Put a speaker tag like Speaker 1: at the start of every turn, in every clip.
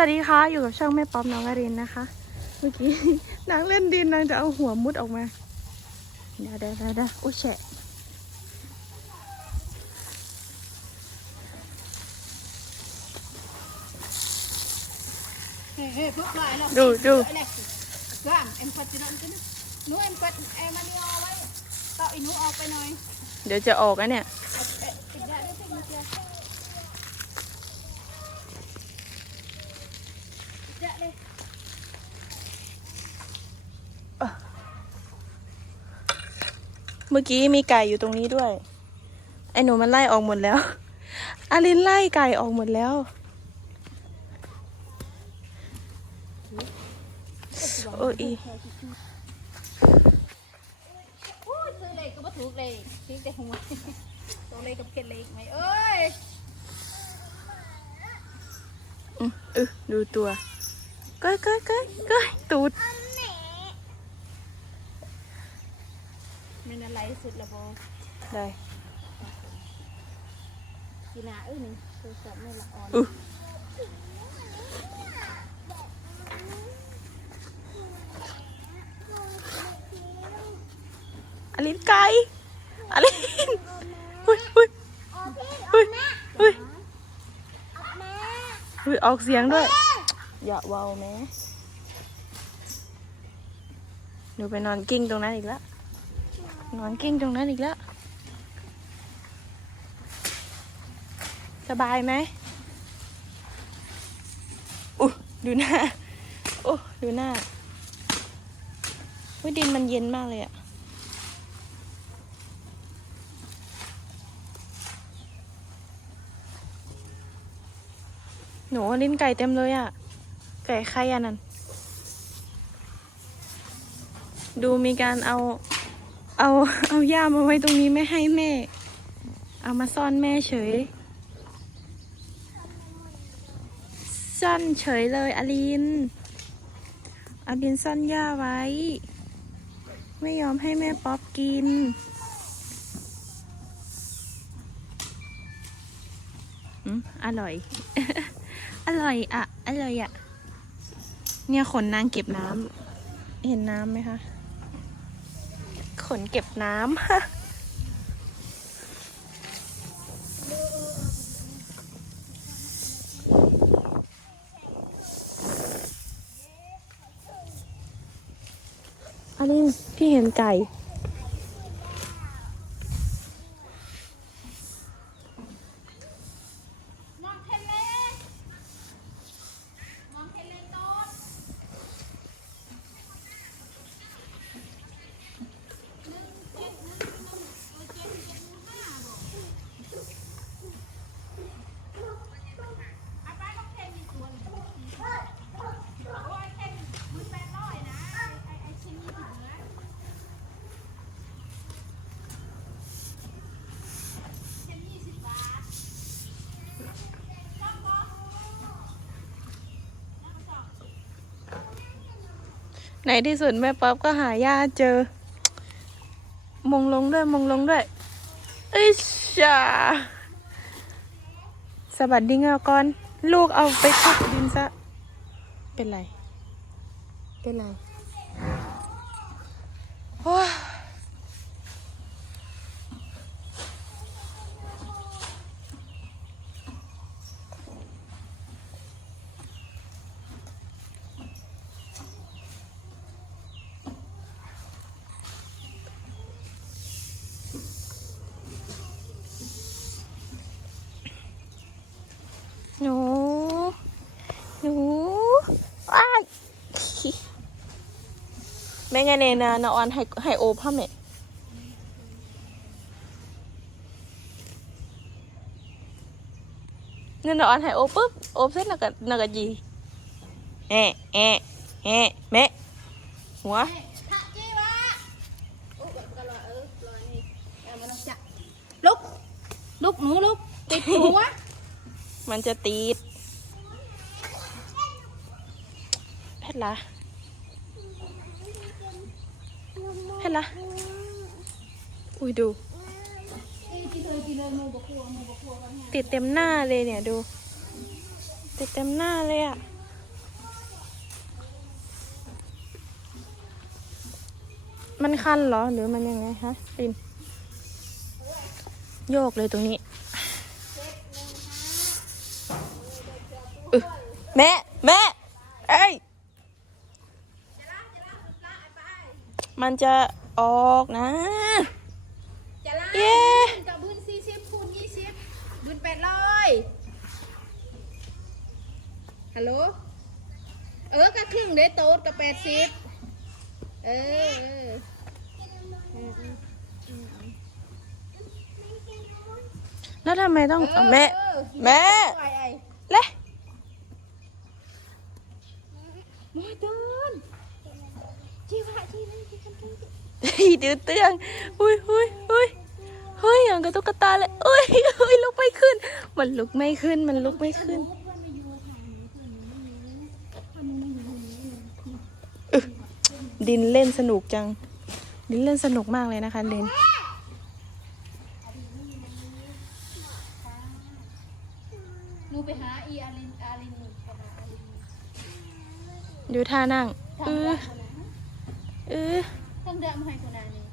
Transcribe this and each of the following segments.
Speaker 1: วัสดีค่ะ อยู่กับช่องแม่ป๊อปน้องอารินนะคะ เมื่อกี้นางเล่นดินนางจะเอาหัวมุดออกมาเดี๋ยวเดี๋ยวเดี๋ยวเดี๋ยวอุ้ยแฉะ
Speaker 2: Hei, bước lại nào.
Speaker 1: ดูดู
Speaker 2: Đợi này. Gam, em quật cho nó cái Nú em quật, em ăn đi o ấy. Tạo ý nú o cái này.
Speaker 1: เดี๋ยวจะออกอะเนี่ย เมื่อกี้มีไก่อยู่ตรงนี้ด้วย ไอ้หนูมันไล่ออกหมดแล้ว อารินไล่ไก่ออกหมดแล้ว โอ้ยอี
Speaker 2: Ui, sư lê có bắt thuộc lê. Tí đây không ai. Tôi lê gặp kia lê mày ơi.
Speaker 1: อืมเออดูตัวเก้ยเก้ยเก้ยเก้ยตูด
Speaker 2: Mình là lấy sụt là bò.
Speaker 1: ได้
Speaker 2: Chị nà ư nè. Tôi sợ mày là on.
Speaker 1: อืออารินไก่อารินอุ้ยอุ้ยอุ้ยอุ้ยอุ้ยออกเสียงด้วย อย่าเว้าวแม่หนูไปนอนกิ้งตรงนั้นอีกแล้ว นอนกิ้งตรงนั้นอีกแล้ว สบายไหมอู้ดูหน้า โอ้ดูหน้าวิดินมันเย็นมากเลยอะหนูลิ้นไก่เต็มเลยอะไก่ใครอะนั่น ดูมีการเอา เอาเอาย่ามาไว้ตรงนี้ไม่ให้แม่ เอามาซ่อนแม่เฉย ซ่อนเฉยเลยอลิน อลินซ่อนหญ้าไว้ ไม่ยอมให้แม่ป๊อปกินอืมอร่อย อร่อยอะ อร่อยอะ เนี่ยขนนางเก็บน้ำ เห็นน้ำไหมคะ ขนเก็บน้ำอลินพี่เห็นไก่
Speaker 2: นอนเทเลนอนเทเลต้น
Speaker 1: ในที่สุดแม่ป๊อปก็หาย่าเจอ มงลงด้วยมงลงด้วยเอ้ยชาสบัดดิ้งเอาก่อน ลูกเอาไปทับดินซะ เป็นไร เป็นไรโอ้ยหนู หนูอ้าย แม่ไงเนนะนาออนให้ให้โอพ่อแม่เงินนาออนให้โอปุ๊บโอเสร็จแล้วก็แล้วก็จีแอะแอะแอะแม่หัว
Speaker 2: Thạ chi ba Ủa, gọi cái loại, ừ, loại này. Em mà nó chặt. Lúc Lúc nữa lúc Tịt hú á
Speaker 1: มันจะติดเพชรละ เห็นละอุ้ยดู ติดเต็มหน้าเลยเนี่ยดู ติดเต็มหน้าเลยอะมันคันเหรอหรือมันยังไงฮะปินโยกเลยตรงนี้แม่แม่เอ้ย มันจะออกนะ
Speaker 2: จะล่า
Speaker 1: เย้
Speaker 2: กับบุญสี่สิบคูณยี่สิบบุญแปดร้อยฮัลโหล เออก็ครึ่งเด้โต๊ดกับแปดสิบเออเออเออเออ
Speaker 1: แล้วทำไมต้องเอาแม่
Speaker 2: เออ
Speaker 1: แม่
Speaker 2: ไอ้ไอ้
Speaker 1: เละ
Speaker 2: มาเดิน จี
Speaker 1: เดือเตืองอุ้ยอุ้ยอุ้ยเฮ้ยอย่างกับตุ๊กตาเลยอุ้ยอุ้ยลุกไม่ขึ้น มันลุกไม่ขึ้น มันลุกไม่ขึ้นดินเล่นสนุกจัง ดินเล่นสนุกมากเลยนะคะดิน
Speaker 2: นูไปหาอีอารินอารินหนูไปหาอาริน
Speaker 1: ดูท่านั่งเออ เออ
Speaker 2: ต้องเดินมาให้คนนั้นนี่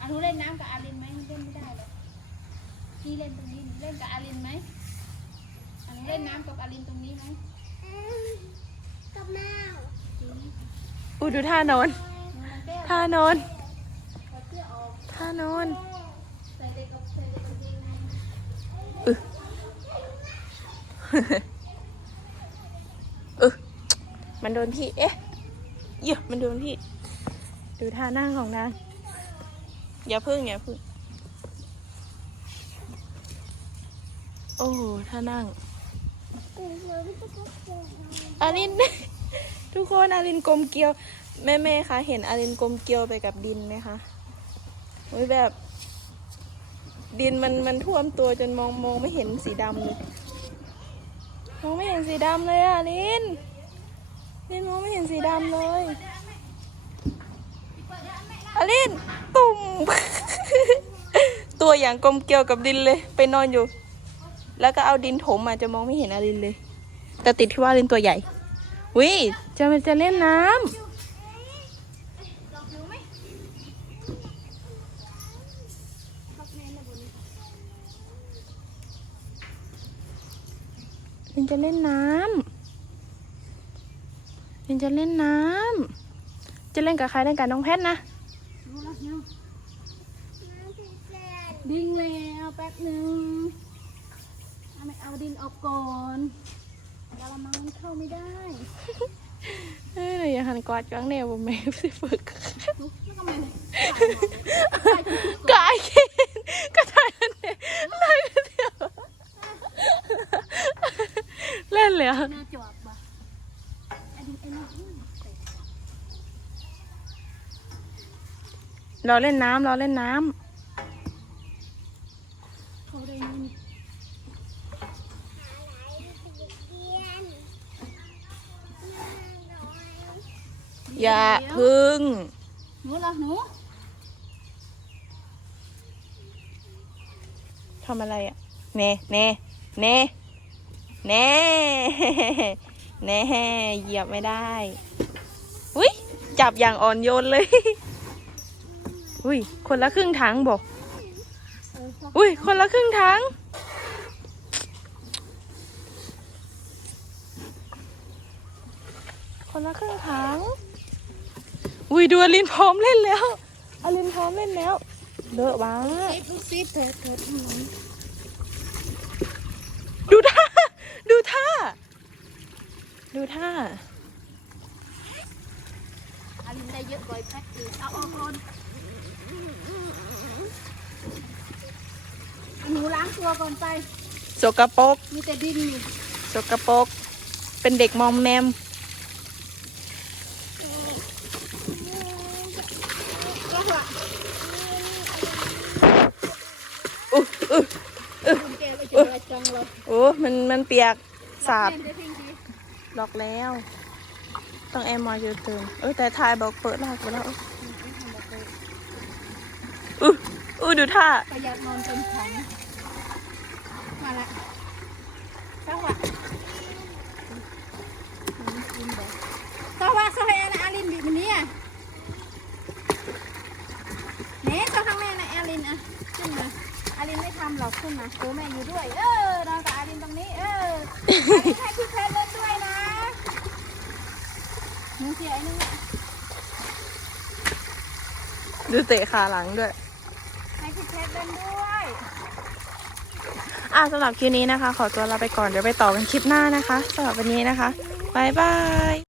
Speaker 2: อานุเล่นน้ำกับอารินไหมเล่นไม่ได้หรอกพี่เล่นตรงนี้เล่นกับอารินไหมอานุเล่นน้ำกับอารินตรงนี้ไหม
Speaker 3: กับแมว
Speaker 1: อุ้ดูท่านอนท่านอนท่านอนอึเออมันโดนพี่เอ๊ะ เยอะมันดนพี่ ดูท่านั่งของนาง อย่าพึ่งอย่าพึ่ง โอ้โหท่านั่ง
Speaker 3: องเจอ
Speaker 1: อาริน ทุกคนอารินกลมเกลียว แม่แม่คะเห็นอารินกลมเกลียวไปกับดินไหมคะโอ้ยแบบ ดินมันมันท่วมตัวจนมองมองไม่เห็นสีดำเลย มองไม่เห็นสีดำเลยอะลิน ลินมองไม่เห็นสีดำเลยอลินตุ่ม ตัวอย่างกลมเกลียวกับดินเลย ไปนอนอยู่ แล้วก็เอาดินถมมาจะมองไม่เห็นอลินเลย แต่ติดที่ว่าอลินตัวใหญ่วิจะมันจะเล่นน้ำ
Speaker 2: ม
Speaker 1: ลินจะเล่นน้ำ ลินจะเล่นน้ำ จะเล่นกับใครเล่นกับน้องแพทนะ
Speaker 2: ดูแล้วเนาะ
Speaker 3: น้ำเป็นแฟน
Speaker 2: ดิ้งแล้วแป๊บหนึ่งเอาไม่เอาดินออกก่อนกะละมังมันเข้าไม่ได้
Speaker 1: เอ้ยอย่าหันกอดกังแนวผมไม่ได้ฝึก
Speaker 2: ลุกแล้วก็ไม่
Speaker 1: กายกินก็ได้อันเนี่ยเล่นเดียวเล่นเลยอะ เราเล่นน้ำเราเล่นน้
Speaker 2: เขาได้ยิน
Speaker 3: เกียนำ
Speaker 1: อย่าพึ่ง
Speaker 2: หนูเหรอหนู
Speaker 1: ทำอะไรอะ เน่เน่เน่เน่ เน่เหยียบไม่ได้ อุ้ยจับอย่างอ่อนโยนเลย อุ้ยคนละครึ่งถังบอก
Speaker 2: อุ้
Speaker 1: ยคนละครึ่งถังคนละครึ่งถังอุ้ยดูอลินพร้อมเล่นแล้วอลินพร้อมเล่นแล้วเลอะบ้า
Speaker 2: ซิปซิปเถิดเถิด
Speaker 1: ท่า ดูท่า ดูท่า
Speaker 2: อาลินได้เยอะกว่าไอ้แพ็คอีกเอาออกก่อนหนูล้างตัวก่อนไป
Speaker 1: สกปรก
Speaker 2: มีแต่ดินอยู่
Speaker 1: สกปรกเป็นเด็กมอมแมม
Speaker 2: ก็ว่า
Speaker 1: อุ๊อุ๊
Speaker 2: คุณแกไปเจออะไรจังเลย
Speaker 1: โอ้มันมันเปียกสาบ
Speaker 2: แม่ได้ทิ้งที
Speaker 1: ล็อกแล้ว ต้องแอร์มเยอะเติมเออแต่ทายบอกเปิดล็อกไปแล้วอืออือดูท่า
Speaker 2: ประหยัดนอนจนแข็งมาละสวัสดีสวัสดีนะอาลินบีมันนี้อะเนี่เจ้าทั้งแม่นะอาลินอะขึ้นมาอาลินไม่ทำหรอกขึ้นมาตัวแม่อยู่ด้วย เออนอนกับอาลินตรงนี้ เออ
Speaker 1: ดูเตะขาหลังด้วย
Speaker 2: ให้พี่เพชรเล่นด้วย
Speaker 1: อะสำหรับคลิปนี้นะคะ ขอตัวลาไปก่อน เดี๋ยวไปต่อกันคลิปหน้านะคะสำหรับวันนี้นะคะบายบาย